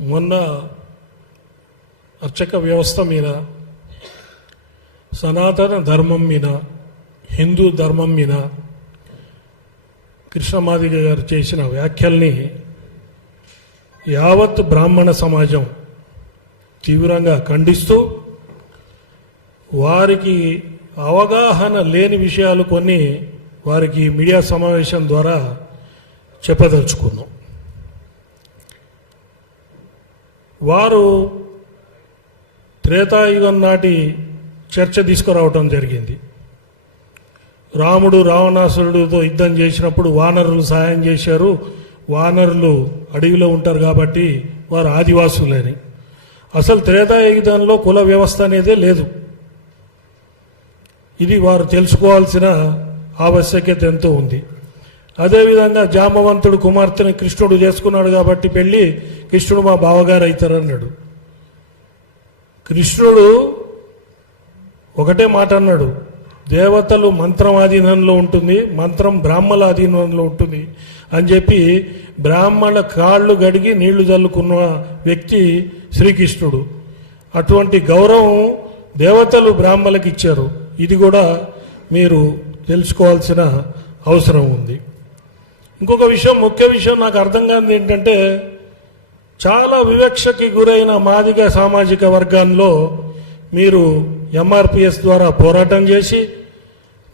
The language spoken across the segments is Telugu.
మొన్న అర్చక వ్యవస్థ మీద, సనాతన ధర్మం మీద, హిందూ ధర్మం మీద కృష్ణమాదిగ గారు చేసిన వ్యాఖ్యల్ని యావత్ బ్రాహ్మణ సమాజం తీవ్రంగా ఖండిస్తూ వారికి అవగాహన లేని విషయాలు కొన్ని వారికి మీడియా సమావేశం ద్వారా చెప్పదలుచుకున్నాం. వారు త్రేతాయుగం నాటి చర్చ తీసుకురావటం జరిగింది. రాముడు రావణాసురుడితో యుద్ధం చేసినప్పుడు వానరులు సహాయం చేశారు, వానరులు అడవిలో ఉంటారు కాబట్టి వారు ఆదివాసులని. అసలు త్రేతాయుగంలో కుల వ్యవస్థ అనేదే లేదు. ఇది వారు తెలుసుకోవాల్సిన ఆవశ్యకత ఎంతో ఉంది. అదేవిధంగా జామవంతుడు కుమార్తెని కృష్ణుడు చేసుకున్నాడు కాబట్టి పెళ్ళి, కృష్ణుడు మా బావగారు అవుతారన్నాడు. కృష్ణుడు ఒకటే మాట అన్నాడు, దేవతలు మంత్రం ఆధీనంలో ఉంటుంది, మంత్రం బ్రాహ్మణ ఆధీనంలో ఉంటుంది అని చెప్పి బ్రాహ్మణ కాళ్ళు గడిగి నీళ్లు చల్లుకున్న వ్యక్తి శ్రీకృష్ణుడు. అటువంటి గౌరవం దేవతలు బ్రాహ్మణులకు ఇచ్చారు. ఇది కూడా మీరు తెలుసుకోవాల్సిన అవసరం ఉంది. ఇంకొక విషయం, ముఖ్య విషయం నాకు అర్థం కానిది ఏంటంటే, చాలా వివక్షకి గురైన మాదిగ సామాజిక వర్గాల్లో మీరు ఎంఆర్పిఎస్ ద్వారా పోరాటం చేసి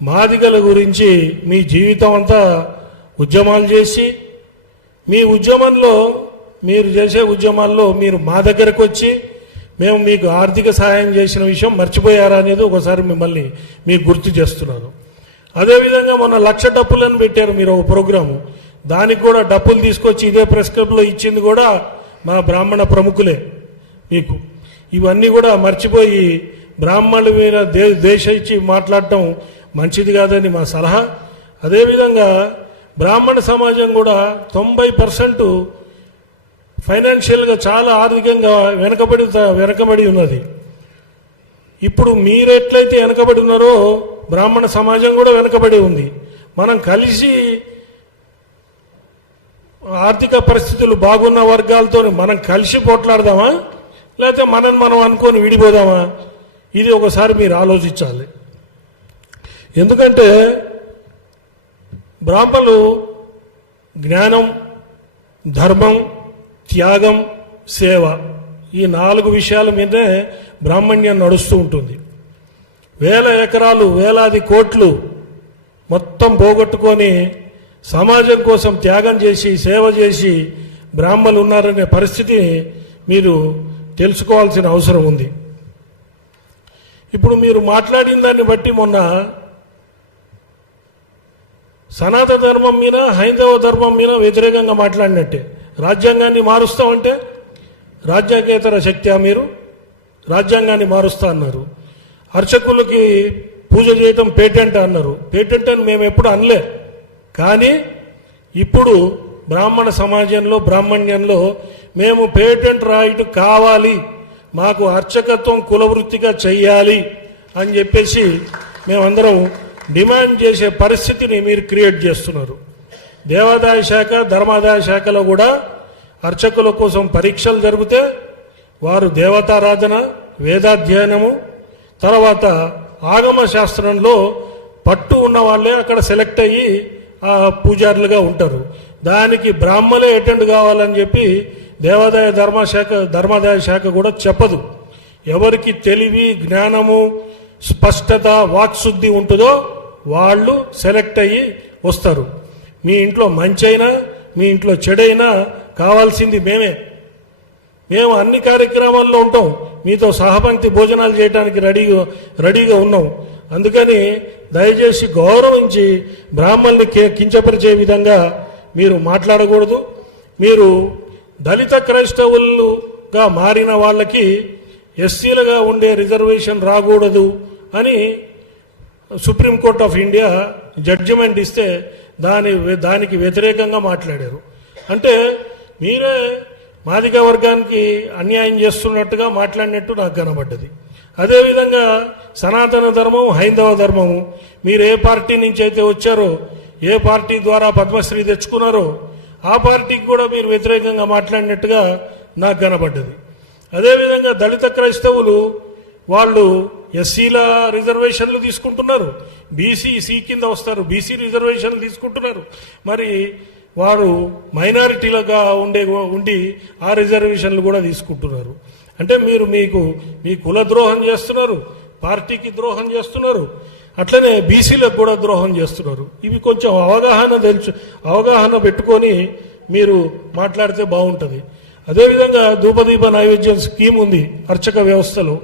మాదిగల గురించి మీ జీవితం అంతా ఉద్యమాలు చేసి, మీ ఉద్యమంలో మీరు చేసే ఉద్యమాల్లో మీరు మా దగ్గరకు వచ్చి మేము మీకు ఆర్థిక సహాయం చేసిన విషయం మర్చిపోయారా అనేది ఒకసారి మిమ్మల్ని మీకు గుర్తు చేస్తున్నాను. అదేవిధంగా మొన్న 1,00,000 డప్పులను పెట్టారు మీరు ఒక ప్రోగ్రాము, దానికి కూడా డప్పులు తీసుకొచ్చి ఇదే ప్రెస్ క్లబ్లో ఇచ్చింది కూడా మా బ్రాహ్మణ ప్రముఖులే మీకు. ఇవన్నీ కూడా మర్చిపోయి బ్రాహ్మణుల మీద దేశ ఇచ్చి మాట్లాడటం మంచిది కాదని మా సలహా. అదేవిధంగా బ్రాహ్మణ సమాజం కూడా 90% ఫైనాన్షియల్గా చాలా ఆర్థికంగా వెనకబడి ఉన్నది. ఇప్పుడు మీరెట్లయితే వెనకబడి ఉన్నారో బ్రాహ్మణ సమాజం కూడా వెనకబడి ఉంది. మనం కలిసి ఆర్థిక పరిస్థితులు బాగున్న వర్గాలతో మనం కలిసి పోట్లాడదామా, లేకపోతే మనం అనుకొని విడిపోదామా? ఇది ఒకసారి మీరు ఆలోచించాలి. ఎందుకంటే బ్రాహ్మణులు జ్ఞానం, ధర్మం, త్యాగం, సేవ, ఈ 4 విషయాల మీదే బ్రాహ్మణ్యం నడుస్తూ ఉంటుంది. వేల ఎకరాలు, వేలాది కోట్లు మొత్తం పోగొట్టుకొని సమాజం కోసం త్యాగం చేసి సేవ చేసి బ్రాహ్మణులు ఉన్నారనే పరిస్థితి మీరు తెలుసుకోవాల్సిన అవసరం ఉంది. ఇప్పుడు మీరు మాట్లాడిన దాన్ని బట్టి మొన్న సనాతన ధర్మం మీద, హైందవ ధర్మం మీద వ్యతిరేకంగా మాట్లాడినట్టే. రాజ్యాంగాన్ని మారుస్తామంటే రాజ్యాంగేతర శక్తి మీరు రాజ్యాంగాన్ని మారుస్తా అన్నారు. అర్చకులకి పూజ చేయటం పేటెంట్ అన్నారు. పేటెంట్ అని మేము ఎప్పుడు అనలే. కానీ ఇప్పుడు బ్రాహ్మణ సమాజంలో, బ్రాహ్మణ్యంలో మేము పేటెంట్ రైట్ కావాలి, మాకు అర్చకత్వం కులవృత్తిగా చెయ్యాలి అని చెప్పేసి మేమందరం డిమాండ్ చేసే పరిస్థితిని మీరు క్రియేట్ చేస్తున్నారు. దేవాదాయ శాఖ, ధర్మాదాయ శాఖలో కూడా అర్చకుల కోసం పరీక్షలు జరిగితే వారు దేవతారాధన, వేదాధ్యయనము, తర్వాత ఆగమ శాస్త్రంలో పట్టు ఉన్న వాళ్ళే అక్కడ సెలెక్ట్ అయ్యి పూజారులుగా ఉంటారు. దానికి బ్రాహ్మలే అటెండ్ కావాలని చెప్పి దేవాదాయ ధర్మాదాయ శాఖ కూడా చెప్పదు. ఎవరికి తెలివి, జ్ఞానము, స్పష్టత, వాక్శుద్ధి ఉంటుందో వాళ్ళు సెలెక్ట్ అయ్యి వస్తారు. మీ ఇంట్లో మంచి అయినా, మీ ఇంట్లో చెడైనా కావాల్సింది మేము అన్ని కార్యక్రమాల్లో ఉంటాం. మీతో సహపంక్తి భోజనాలు చేయడానికి రెడీగా ఉన్నాం. అందుకని దయచేసి గౌరవించి బ్రాహ్మణుల్ని కించపరిచే విధంగా మీరు మాట్లాడకూడదు. మీరు దళిత క్రైస్తవులుగా మారిన వాళ్ళకి ఎస్సీలుగా ఉండే రిజర్వేషన్ రాకూడదు అని సుప్రీంకోర్టు ఆఫ్ ఇండియా జడ్జిమెంట్ ఇస్తే దానికి వ్యతిరేకంగా మాట్లాడారు. అంటే మీరే మాదిగ వర్గానికి అన్యాయం చేస్తున్నట్టుగా మాట్లాడినట్టు నాకు కనబడ్డది. అదేవిధంగా సనాతన ధర్మం, హైందవ ధర్మము, మీరు ఏ పార్టీ నుంచి అయితే వచ్చారో, ఏ పార్టీ ద్వారా పద్మశ్రీ తెచ్చుకున్నారో ఆ పార్టీకి కూడా మీరు వ్యతిరేకంగా మాట్లాడినట్టుగా నాకు కనబడ్డది. అదేవిధంగా దళిత క్రైస్తవులు వాళ్ళు ఎస్సీల రిజర్వేషన్లు తీసుకుంటున్నారు, సి కింద వస్తారు, బీసీ రిజర్వేషన్లు తీసుకుంటున్నారు. మరి వారు మైనారిటీలుగా ఉండి ఆ రిజర్వేషన్లు కూడా తీసుకుంటున్నారు. అంటే మీరు మీ కుల ద్రోహం చేస్తున్నారు, పార్టీకి ద్రోహం చేస్తున్నారు, అట్లనే బీసీలకు కూడా ద్రోహం చేస్తున్నారు. ఇవి కొంచెం అవగాహన పెట్టుకొని మీరు మాట్లాడితే బాగుంటుంది. అదేవిధంగా ధూపదీప నైవేద్యం స్కీమ్ ఉంది అర్చక వ్యవస్థలో.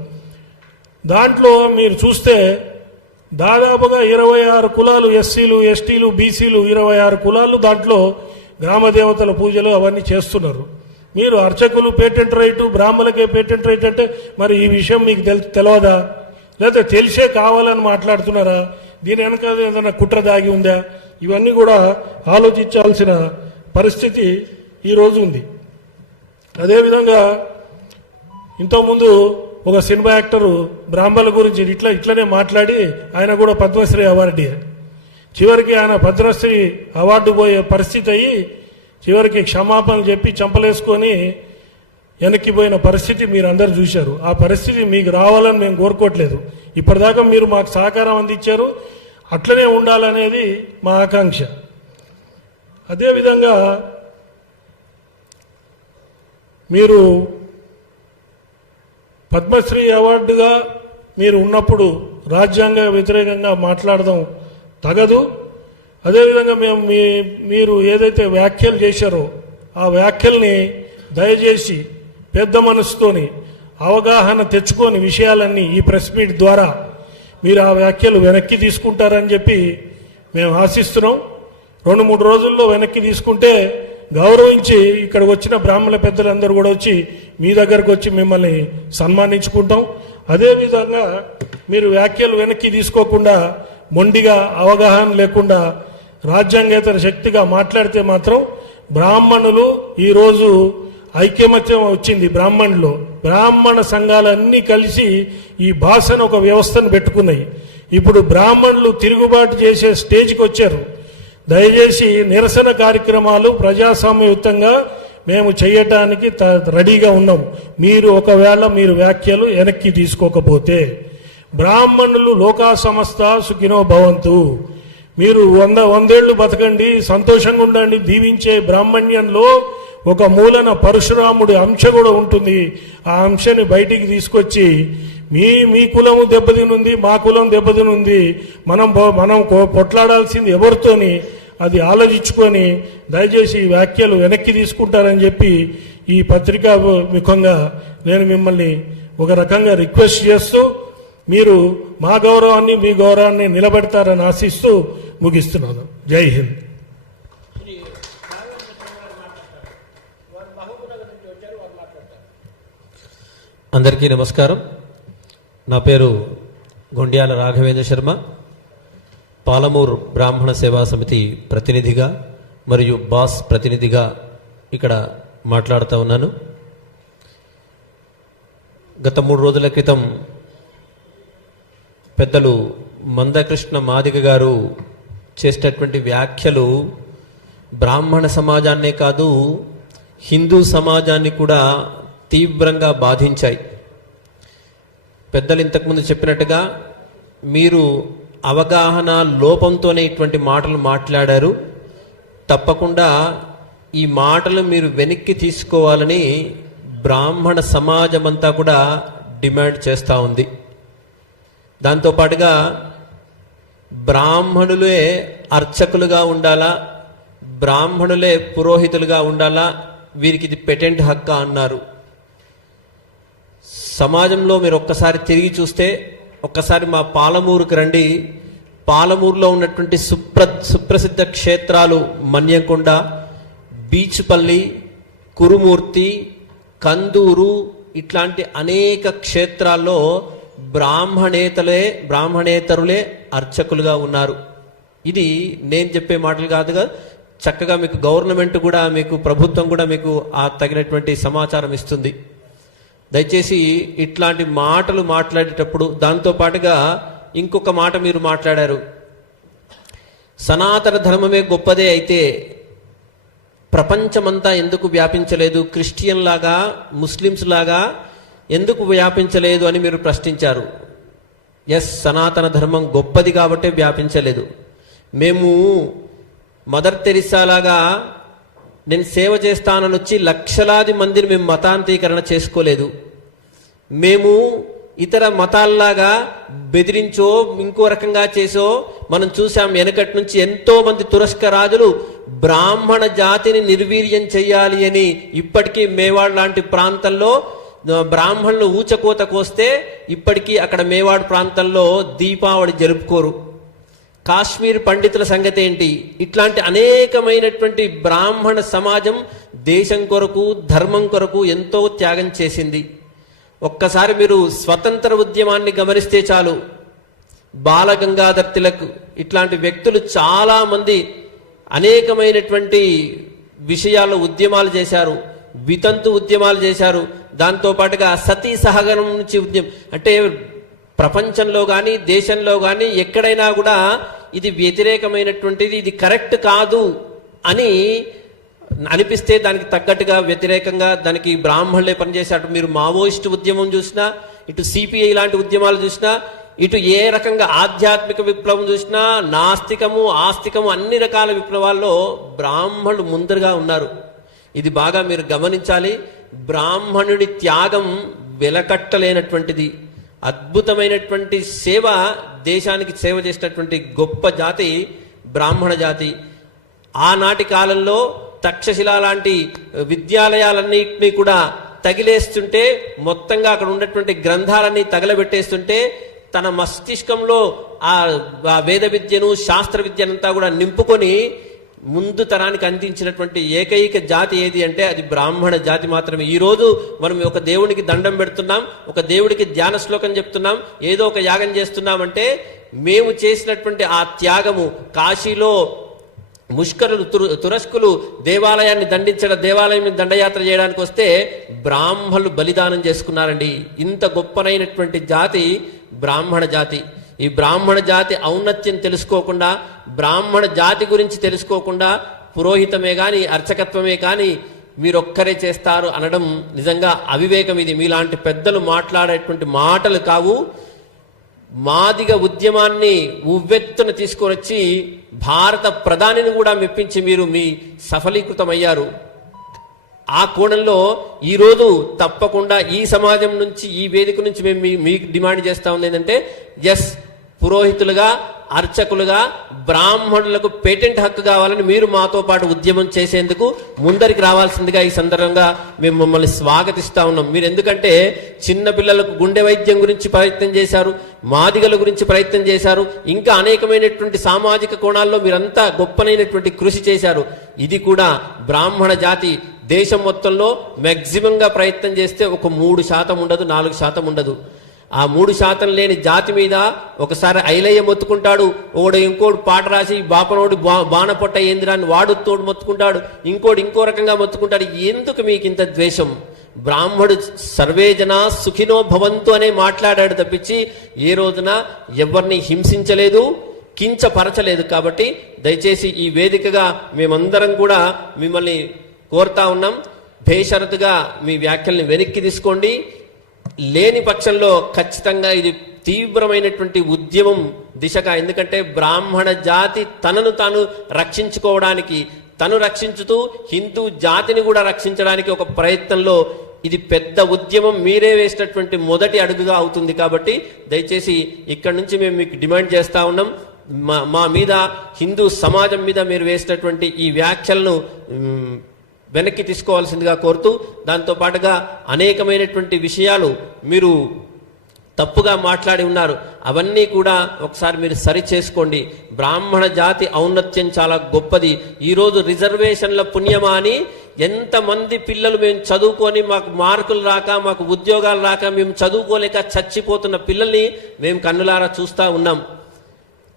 దాంట్లో మీరు చూస్తే దాదాపుగా 26 కులాలు, ఎస్సీలు, ఎస్టీలు, బీసీలు 26 కులాలు దాంట్లో గ్రామ దేవతల పూజలు అవన్నీ చేస్తున్నారు. మీరు అర్చకులు పేటెంట్ రైటు, బ్రాహ్మణులకే పేటెంట్ రైట్ అంటే మరి ఈ విషయం మీకు తెలియదా? లేకపోతే తెలిసే కావాలని మాట్లాడుతున్నారా? దీని వెనక ఏదైనా కుట్ర దాగి ఉందా? ఇవన్నీ కూడా ఆలోచించాల్సిన పరిస్థితి ఈరోజు ఉంది. అదేవిధంగా ఇంతకుముందు ఒక సినిమా యాక్టరు బ్రాహ్మణుల గురించి ఇట్లనే మాట్లాడి ఆయన కూడా పద్మశ్రీ అవార్డు, చివరికి ఆయన పద్మశ్రీ అవార్డు పోయే పరిస్థితి అయ్యి చివరికి క్షమాపణ చెప్పి చంపలేసుకొని వెనక్కిపోయిన పరిస్థితి మీరు అందరు చూశారు. ఆ పరిస్థితి మీకు రావాలని మేము కోరుకోవట్లేదు. ఇప్పటిదాకా మీరు మాకు సహకారం అందించారు, అట్లనే ఉండాలనేది మా ఆకాంక్ష. అదేవిధంగా మీరు పద్మశ్రీ అవార్డుగా మీరు ఉన్నప్పుడు రాజ్యాంగ వ్యతిరేకంగా మాట్లాడడం తగదు. అదేవిధంగా మీరు ఏదైతే వ్యాఖ్యలు చేశారో ఆ వ్యాఖ్యల్ని దయచేసి పెద్ద మనసుతోని అవగాహన తెచ్చుకొని విషయాలన్నీ ఈ ప్రెస్ మీట్ ద్వారా మీరు ఆ వ్యాఖ్యలు వెనక్కి తీసుకుంటారని చెప్పి మేము ఆశిస్తున్నాం. 2-3 రోజుల్లో వెనక్కి తీసుకుంటే గౌరవించి ఇక్కడికి వచ్చిన బ్రాహ్మణ పెద్దలందరూ కూడా వచ్చి మీ దగ్గరకు వచ్చి మిమ్మల్ని సన్మానించుకుంటాం. అదేవిధంగా మీరు వ్యాఖ్యలు వెనక్కి తీసుకోకుండా మొండిగా అవగాహన లేకుండా రాజ్యాంగేతర శక్తిగా మాట్లాడితే మాత్రం బ్రాహ్మణులు ఈరోజు ఐక్యమత్యం వచ్చింది. బ్రాహ్మణ సంఘాలన్నీ కలిసి ఈ భాషను ఒక వ్యవస్థను పెట్టుకున్నాయి. ఇప్పుడు బ్రాహ్మణులు తిరుగుబాటు చేసే స్టేజ్కి వచ్చారు. దయచేసి నిరసన కార్యక్రమాలు ప్రజాస్వామ్యయుతంగా మేము చేయటానికి రెడీగా ఉన్నాం. ఒకవేళ మీరు వ్యాఖ్యలు వెనక్కి తీసుకోకపోతే బ్రాహ్మణులు లోకా సమస్త సుఖినో భవంతు, మీరు 100 బతకండి, సంతోషంగా ఉండండి, దీవించే బ్రాహ్మణ్యంలో ఒక మూలన పరశురాముడి అంశ కూడా ఉంటుంది. ఆ అంశాన్ని బయటికి తీసుకొచ్చి మీ కులము దెబ్బతినుంది, మా కులం దెబ్బతినుంది, మనం పొట్లాడాల్సింది ఎవరితోని అది ఆలోచించుకొని దయచేసి వ్యాఖ్యలు వెనక్కి తీసుకుంటారని చెప్పి ఈ పత్రికా ముఖంగా నేను మిమ్మల్ని ఒక రకంగా రిక్వెస్ట్ చేస్తూ మీరు మా గౌరవాన్ని మీ గౌరవాన్ని నిలబెడతారని ఆశిస్తూ ముగిస్తున్నాను. జై హింద్. అందరికీ నమస్కారం. నా పేరు గొండ్యాల రాఘవేంద్ర శర్మ, పాలమూరు బ్రాహ్మణ సేవా సమితి ప్రతినిధిగా మరియు బాస్ ప్రతినిధిగా ఇక్కడ మాట్లాడుతూ ఉన్నాను. గత 3 రోజుల క్రితం పెద్దలు మందకృష్ణ మాదిగ గారు చేసేటటువంటి వ్యాఖ్యలు బ్రాహ్మణ సమాజాన్నే కాదు హిందూ సమాజాన్ని కూడా తీవ్రంగా బాధించాయి. పెద్దలు ఇంతకుముందు చెప్పినట్టుగా మీరు అవగాహన లోపంతోనే ఇటువంటి మాటలు మాట్లాడారు. తప్పకుండా ఈ మాటలు మీరు వెనక్కి తీసుకోవాలని బ్రాహ్మణ సమాజం అంతా కూడా డిమాండ్ చేస్తూ ఉంది. దాంతోపాటుగా బ్రాహ్మణులే అర్చకులుగా ఉండాలా, బ్రాహ్మణులే పురోహితులుగా ఉండాలా, వీరికి ఇది పెటెంట్ హక్కా అన్నారు. సమాజంలో మీరు ఒక్కసారి తిరిగి చూస్తే, ఒక్కసారి మా పాలమూరుకి రండి. పాలమూరులో ఉన్నటువంటి సుప్రసిద్ధ క్షేత్రాలు మన్యంకొండ, బీచ్పల్లి, కురుమూర్తి, కందూరు ఇట్లాంటి అనేక క్షేత్రాల్లో బ్రాహ్మణేతరులే అర్చకులుగా ఉన్నారు. ఇది నేను చెప్పే మాటలు కాదుగా, చక్కగా మీకు గవర్నమెంట్ కూడా, మీకు ప్రభుత్వం కూడా మీకు ఆ తగినటువంటి సమాచారం ఇస్తుంది. దయచేసి ఇట్లాంటి మాటలు మాట్లాడేటప్పుడు దాంతోపాటుగా ఇంకొక మాట మీరు మాట్లాడారు, సనాతన ధర్మమే గొప్పదే అయితే ప్రపంచమంతా ఎందుకు వ్యాపించలేదు, క్రిస్టియన్ లాగా ముస్లిమ్స్ లాగా ఎందుకు వ్యాపించలేదు అని మీరు ప్రశ్నించారు. ఎస్, సనాతన ధర్మం గొప్పది కాబట్టే వ్యాపించలేదు. మేము మదర్ తెరిసా లాగా నేను సేవ చేస్తానని వచ్చి లక్షలాది మందిని మేము మతాంతీకరణ చేసుకోలేదు. మేము ఇతర మతాల్లాగా బెదిరించో ఇంకో రకంగా చేసో మనం చూసాం. వెనకటి నుంచి ఎంతో మంది తురస్క రాజులు బ్రాహ్మణ జాతిని నిర్వీర్యం చెయ్యాలి అని ఇప్పటికీ మేవాడ్ లాంటి ప్రాంతంలో బ్రాహ్మణులు ఊచకోత కోస్తే ఇప్పటికీ అక్కడ మేవాడ్ ప్రాంతంలో దీపావళి జరుపుకోరు. కాశ్మీర్ పండితుల సంగతి ఏంటి? ఇట్లాంటి అనేకమైనటువంటి బ్రాహ్మణ సమాజం దేశం కొరకు ధర్మం కొరకు ఎంతో త్యాగం చేసింది. ఒక్కసారి మీరు స్వతంత్ర ఉద్యమాన్ని గమనిస్తే చాలు, బాలగంగాధర్ తిలక్ ఇట్లాంటి వ్యక్తులు చాలా మంది అనేకమైనటువంటి విషయాల్లో ఉద్యమాలు చేశారు, వితంతు ఉద్యమాలు చేశారు. దాంతో పాటుగా సతీ సహగమనం నుంచి ఉద్యమం, అంటే ప్రపంచంలో కానీ దేశంలో కానీ ఎక్కడైనా కూడా ఇది వ్యతిరేకమైనటువంటిది, ఇది కరెక్ట్ కాదు అని అనిపిస్తే దానికి తగ్గట్టుగా వ్యతిరేకంగా దానికి బ్రాహ్మణులే పనిచేశారు. మీరు మావోయిస్టు ఉద్యమం చూసినా, ఇటు సిపిఐ లాంటి ఉద్యమాలు చూసినా, ఇటు ఏ రకంగా ఆధ్యాత్మిక విప్లవం చూసినా, నాస్తికము ఆస్తికము అన్ని రకాల విప్లవాల్లో బ్రాహ్మణులు ముందరగా ఉన్నారు. ఇది బాగా మీరు గమనించాలి. బ్రాహ్మణుడి త్యాగం వెలకట్టలేనటువంటిది. అద్భుతమైనటువంటి సేవ, దేశానికి సేవ చేసినటువంటి గొప్ప జాతి బ్రాహ్మణ జాతి. ఆనాటి కాలంలో తక్షశిల లాంటి విద్యాలయాలన్నింటినీ కూడా తగిలేస్తుంటే, మొత్తంగా అక్కడ ఉన్నటువంటి గ్రంథాలన్నీ తగలబెట్టేస్తుంటే తన మస్తిష్కంలో ఆ వేద విద్యను శాస్త్ర విద్యనంతా కూడా నింపుకొని ముందు తరానికి అందించినటువంటి ఏకైక జాతి ఏది అంటే అది బ్రాహ్మణ జాతి మాత్రమే. ఈ రోజు మనం ఒక దేవునికి దండం పెడుతున్నాం, ఒక దేవుడికి ధ్యాన శ్లోకం చెప్తున్నాం, ఏదో ఒక యాగం చేస్తున్నామంటే మేము చేసినటువంటి ఆ త్యాగము. కాశీలో ముష్కరులు తురస్కులు దేవాలయాన్ని దేవాలయం మీద దండయాత్ర చేయడానికి వస్తే బ్రాహ్మణులు బలిదానం చేసుకున్నారండి. ఇంత గొప్పనైనటువంటి జాతి బ్రాహ్మణ జాతి. ఈ బ్రాహ్మణ జాతి ఔన్నత్యం తెలుసుకోకుండా, బ్రాహ్మణ జాతి గురించి తెలుసుకోకుండా పురోహితమే కానీ అర్చకత్వమే కానీ మీరొక్కరే చేస్తారు అనడం నిజంగా అవివేకం. ఇది మీలాంటి పెద్దలు మాట్లాడేటువంటి మాటలు కావు. మాదిగ ఉద్యమాన్ని ఉవ్వెత్తున తీసుకొని వచ్చి భారత ప్రధానిని కూడా మెప్పించి మీరు మీ సఫలీకృతమయ్యారు. ఆ కోణంలో ఈరోజు తప్పకుండా ఈ సమాజం నుంచి, ఈ వేదిక నుంచి మేము మీకు డిమాండ్ చేస్తా ఉంది ఏంటంటే, ఎస్, పురోహితులుగా అర్చకులుగా బ్రాహ్మణులకు పేటెంట్ హక్కు కావాలని మీరు మాతో పాటు ఉద్యమం చేసేందుకు ముందరికి రావాల్సిందిగా ఈ సందర్భంగా మేము మిమ్మల్ని స్వాగతిస్తా ఉన్నాం. మీరు ఎందుకంటే చిన్న పిల్లలకు గుండె వైద్యం గురించి ప్రయత్నం చేశారు, మాదిగల గురించి ప్రయత్నం చేశారు, ఇంకా అనేకమైనటువంటి సామాజిక కోణాల్లో మీరంతా గొప్పనైనటువంటి కృషి చేశారు. ఇది కూడా బ్రాహ్మణ జాతి దేశం మొత్తంలో మ్యాక్సిమంగా ప్రయత్నం చేస్తే ఒక 3% ఉండదు, 4% ఉండదు. ఆ 3% లేని జాతి మీద ఒకసారి ఐలయ్య మొత్తుకుంటాడు, ఇంకోడు పాట రాసి బాపనోడు బాణపొట్ట ఏందిరాన్ని వాడు తోడు మొత్తుకుంటాడు, ఇంకోటి ఇంకో రకంగా మొత్తుకుంటాడు. ఎందుకు మీకు ఇంత ద్వేషం? బ్రాహ్మడు సర్వే జనా సుఖినో భవంతు అనే మాట్లాడాడు తప్పించి ఏ రోజున ఎవరిని హింసించలేదు, కించపరచలేదు. కాబట్టి దయచేసి ఈ వేదికగా మేమందరం కూడా మిమ్మల్ని కోరుతా ఉన్నాం, బేషరతుగా మీ వ్యాఖ్యల్ని వెనక్కి తీసుకోండి. లేని పక్షంలో ఖచ్చితంగా ఇది తీవ్రమైనటువంటి ఉద్యమం దిశగా, ఎందుకంటే బ్రాహ్మణ జాతి తనను తాను రక్షించుకోవడానికి, తను రక్షించుతూ హిందూ జాతిని కూడా రక్షించడానికి ఒక ప్రయత్నంలో ఇది పెద్ద ఉద్యమం మీరే వేసినటువంటి మొదటి అడుగుగా అవుతుంది. కాబట్టి దయచేసి ఇక్కడి నుంచి మేము మీకు డిమాండ్ చేస్తా ఉన్నాం, మా మీద, హిందూ సమాజం మీద మీరు వేసినటువంటి ఈ వ్యాఖ్యలను వెనక్కి తీసుకోవాల్సిందిగా కోరుతూ, దాంతో పాటుగా అనేకమైనటువంటి విషయాలు మీరు తప్పుగా మాట్లాడి ఉన్నారు, అవన్నీ కూడా ఒకసారి మీరు సరి చేసుకోండి. బ్రాహ్మణ జాతి ఔన్నత్యం చాలా గొప్పది. ఈరోజు రిజర్వేషన్ల పుణ్యమా అని ఎంతమంది పిల్లలు మేము చదువుకొని మాకు మార్కులు రాక, మాకు ఉద్యోగాలు రాక, మేము చదువుకోలేక చచ్చిపోతున్న పిల్లల్ని మేము కన్నులారా చూస్తూ ఉన్నాం.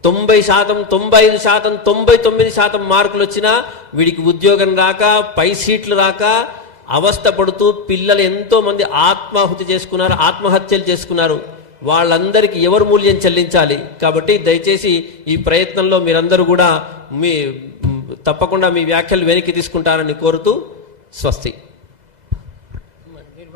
90%, 95%, 99% మార్కులు వచ్చినా వీడికి ఉద్యోగం రాక, పై సీట్లు రాక అవస్థ పడుతూ పిల్లలు ఎంతో మంది ఆత్మహత్యలు చేసుకున్నారు. వాళ్ళందరికీ ఎవరు మూల్యం చెల్లించాలి? కాబట్టి దయచేసి ఈ ప్రయత్నంలో మీరందరూ కూడా తప్పకుండా మీ వ్యాఖ్యలు వెనక్కి తీసుకుంటారని కోరుతూ స్వస్తి.